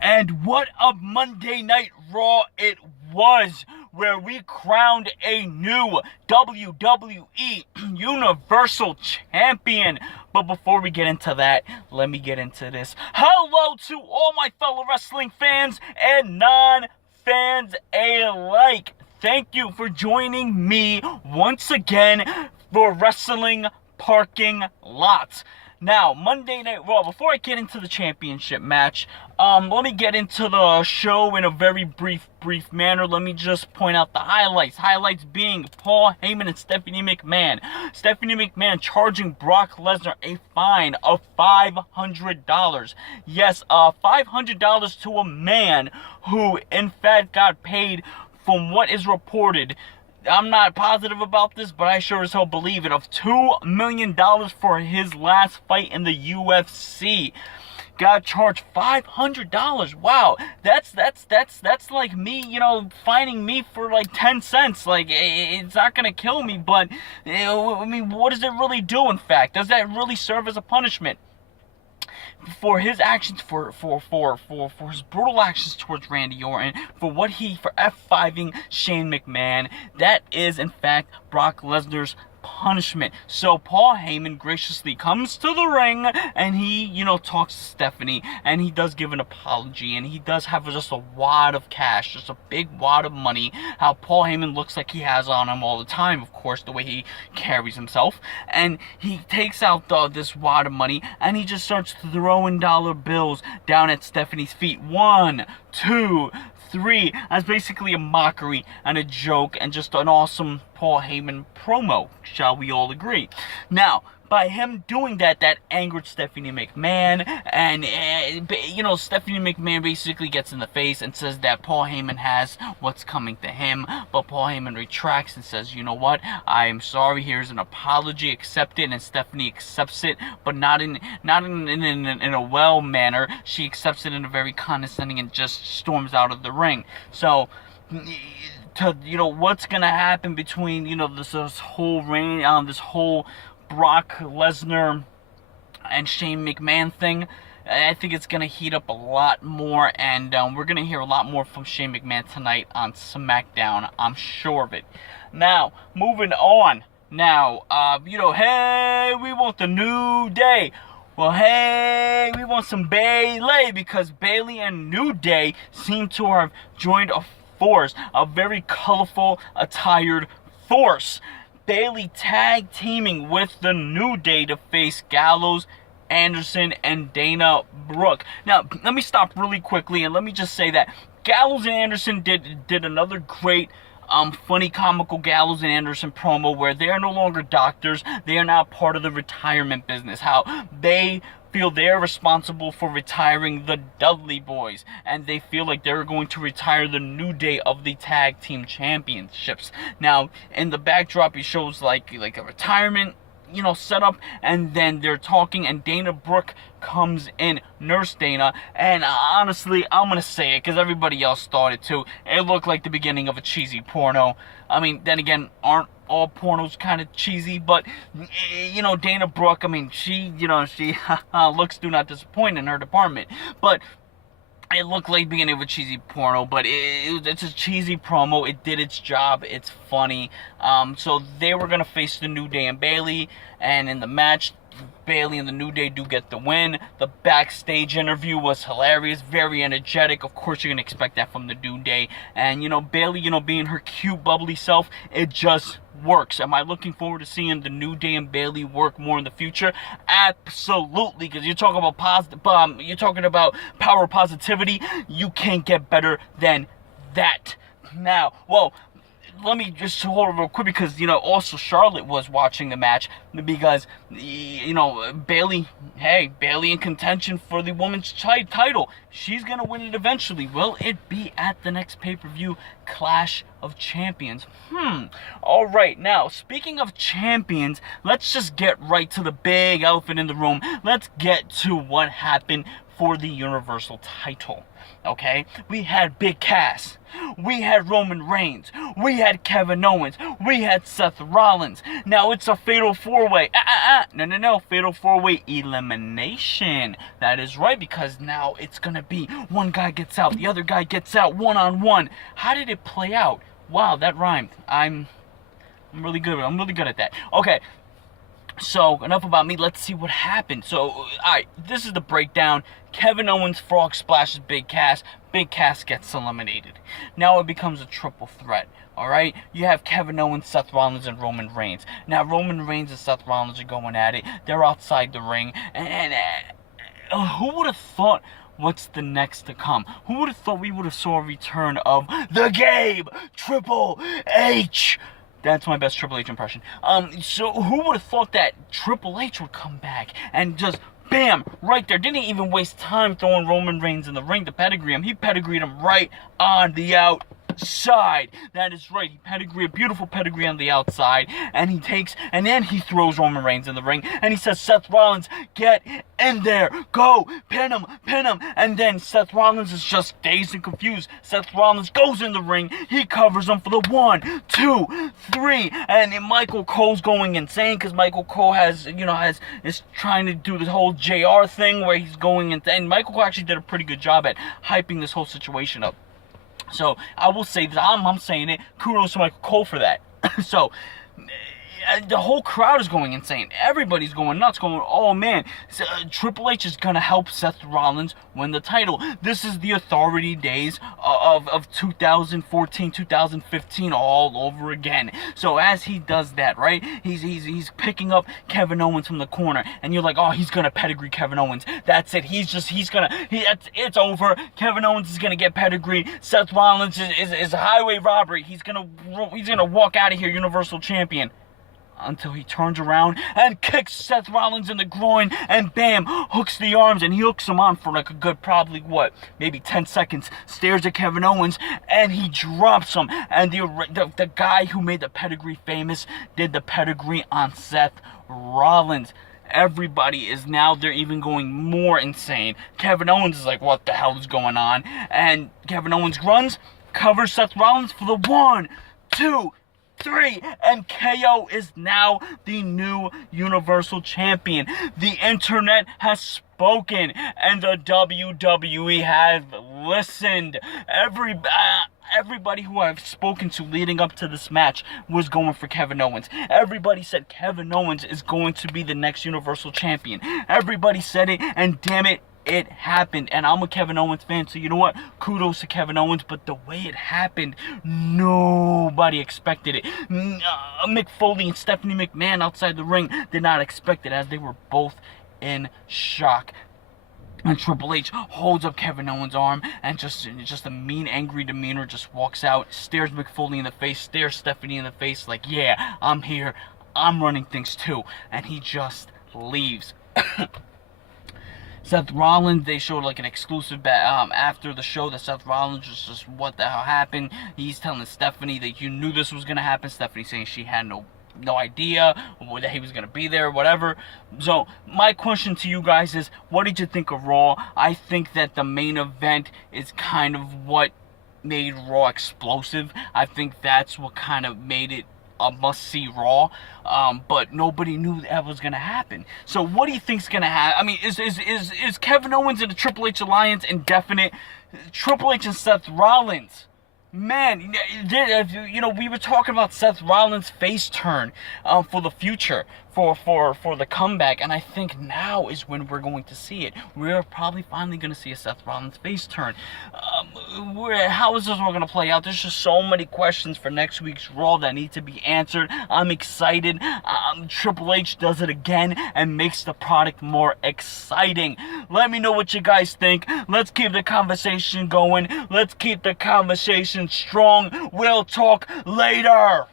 And what a Monday Night Raw it was, where we crowned a new WWE Universal Champion. But before we get into that, let me get into this. Hello to all my fellow wrestling fans and non-fans alike. Thank you for joining me once again for Wrestling Parking Lot. Now, Monday Night Raw, before I get into the championship match, let me get into the show in a very brief manner. Let me just point out the highlights. Highlights being Paul Heyman and Stephanie McMahon. Stephanie McMahon charging Brock Lesnar a fine of $500. Yes, $500 to a man who, in fact, got paid, from what is reported, I'm not positive about this, but I sure as hell believe it, of $2 million for his last fight in the UFC. Got charged $500. Wow, that's like me, fining me for like 10 cents. Like, it's not gonna kill me, but I mean, what does it really do? In fact, does that really serve as a punishment for his actions, for his brutal actions towards Randy Orton, for F5ing Shane McMahon? That is, in fact, Brock Lesnar's punishment. So Paul Heyman graciously comes to the ring and he, talks to Stephanie, and he does give an apology, and he does have just a wad of cash, just a big wad of money. How Paul Heyman looks like he has on him all the time, of course, the way he carries himself. And he takes out this wad of money and he just starts throwing dollar bills down at Stephanie's feet. 1, 2, 3, as basically a mockery and a joke and just an awesome Paul Heyman promo, shall we all agree? Now, by him doing that angered Stephanie McMahon, and Stephanie McMahon basically gets in the face and says that Paul Heyman has what's coming to him. But Paul Heyman retracts and says, you know what, I am sorry, here's an apology, accept it. And Stephanie accepts it, but not in a well manner. She accepts it in a very condescending and just storms out of the ring. So, what's gonna happen between this whole reign, this whole Brock Lesnar and Shane McMahon thing? I think it's gonna heat up a lot more, and we're gonna hear a lot more from Shane McMahon tonight on SmackDown. I'm sure of it. Now, moving on. Now, hey, we want the New Day. Well, hey, we want some Bayley, because Bayley and New Day seem to have joined a force, a very colorful, attired force. Bayley tag teaming with the New Day to face Gallows, Anderson, and Dana Brooke. Now, let me stop really quickly and let me just say that Gallows and Anderson did another great funny, comical Gallows and Anderson promo, where they are no longer doctors. They are now part of the retirement business. How they feel they're responsible for retiring the Dudley Boys, and they feel like they're going to retire the New Day of the Tag Team Championships. Now, in the backdrop, it shows like a retirement, setup, and then they're talking, and Dana Brooke comes in, Nurse Dana, and honestly, I'm gonna say it because everybody else thought it too. It looked like the beginning of a cheesy porno. I mean, then again, aren't all pornos kind of cheesy? But Dana Brooke, I mean, she looks do not disappoint in her department. But it looked like the beginning of a cheesy porno, but it's a cheesy promo. It did its job. It's funny. So they were gonna face the New Day and Bayley, and in the match, Bayley and the New Day do get the win. The backstage interview was hilarious, very energetic. Of course, you're gonna expect that from the New Day. And Bayley, being her cute, bubbly self, it just works. Am I looking forward to seeing the New Day and Bayley work more in the future? Absolutely, because you're talking about you're talking about power positivity. You can't get better than that. Now, well, let me just hold it real quick, because also Charlotte was watching the match, because Bayley in contention for the women's title. She's gonna win it eventually. Will it be at the next pay-per-view Clash of Champions? All right, now speaking of champions, let's just get right to the big elephant in the room. Let's get to what happened for the Universal title. okay? We had Big Cass. We had Roman Reigns. We had Kevin Owens. We had Seth Rollins. Now it's a fatal 4-way. No. Fatal 4-way elimination. That is right, because now it's going to be one guy gets out, the other guy gets out, one-on-one. How did it play out? Wow, that rhymed. I'm really good. I'm really good at that. Okay. So, enough about me. Let's see what happened. So, alright, this is the breakdown. Kevin Owens frog splashes Big Cass. Big Cass gets eliminated. Now it becomes a triple threat. Alright? You have Kevin Owens, Seth Rollins, and Roman Reigns. Now, Roman Reigns and Seth Rollins are going at it. They're outside the ring. And who would have thought what's the next to come? Who would have thought we would have saw a return of the Gabe Triple H? That's my best Triple H impression. So who would have thought that Triple H would come back and just, bam, right there. Didn't even waste time throwing Roman Reigns in the ring to pedigree him. He pedigreed him right on the outside. That is right. He pedigreed, a beautiful pedigree on the outside. And he takes, and then he throws Roman Reigns in the ring. And he says, Seth Rollins, get in there. Go. Pin him. And then Seth Rollins is just dazed and confused. Seth Rollins goes in the ring. He covers him for the 1, 2, 3. And Michael Cole's going insane because Michael Cole is trying to do this whole JR thing where he's going insane. And Michael Cole actually did a pretty good job at hyping this whole situation up. So, I will say that I'm saying it. Kudos to Michael Cole for that. So, the whole crowd is going insane. Everybody's going nuts, going, oh man, Triple H is going to help Seth Rollins win the title. This is the Authority days of 2014, 2015 all over again. So as he does that, right, he's picking up Kevin Owens from the corner, and you're like, oh, he's going to pedigree Kevin Owens. That's it. It's over. Kevin Owens is going to get pedigree. Seth Rollins is highway robbery. He's going to walk out of here Universal Champion. Until he turns around and kicks Seth Rollins in the groin and bam, hooks the arms, and he hooks him on for like a good probably maybe 10 seconds, stares at Kevin Owens and he drops him. And the guy who made the pedigree famous did the pedigree on Seth Rollins. Everybody is now, they're even going more insane. Kevin Owens is like, what the hell is going on? And Kevin Owens runs, covers Seth Rollins for the 1, 2, 3, and KO is now the new Universal Champion. The internet has spoken, and the WWE has listened. Everybody who I've spoken to leading up to this match was going for Kevin Owens. Everybody said Kevin Owens is going to be the next Universal Champion. Everybody said it, and damn it, it happened. And I'm a Kevin Owens fan, so you know what? Kudos to Kevin Owens, but the way it happened, nobody expected it. Mick Foley and Stephanie McMahon outside the ring did not expect it, as they were both in shock. And Triple H holds up Kevin Owens' arm and just a mean, angry demeanor, just walks out, stares Mick Foley in the face, stares Stephanie in the face like, yeah, I'm here, I'm running things too. And he just leaves. Seth Rollins, they showed like an exclusive after the show that Seth Rollins was just, what the hell happened? He's telling Stephanie that you knew this was going to happen. Stephanie saying she had no idea that he was going to be there or whatever. So my question to you guys is, what did you think of Raw? I think that the main event is kind of what made Raw explosive. I think that's what kind of made it a must-see Raw, but nobody knew that was gonna happen. So what do you think's gonna happen? I mean, is Kevin Owens and the Triple H alliance indefinite? Triple H and Seth Rollins, man, we were talking about Seth Rollins' face turn for the future, for the comeback, and I think now is when we're going to see it. We're probably finally going to see a Seth Rollins face turn. How is this all going to play out? There's just so many questions for next week's Raw that need to be answered. I'm excited. Triple H does it again and makes the product more exciting. Let me know what you guys think. Let's keep the conversation going. Let's keep the conversation strong. We'll talk later.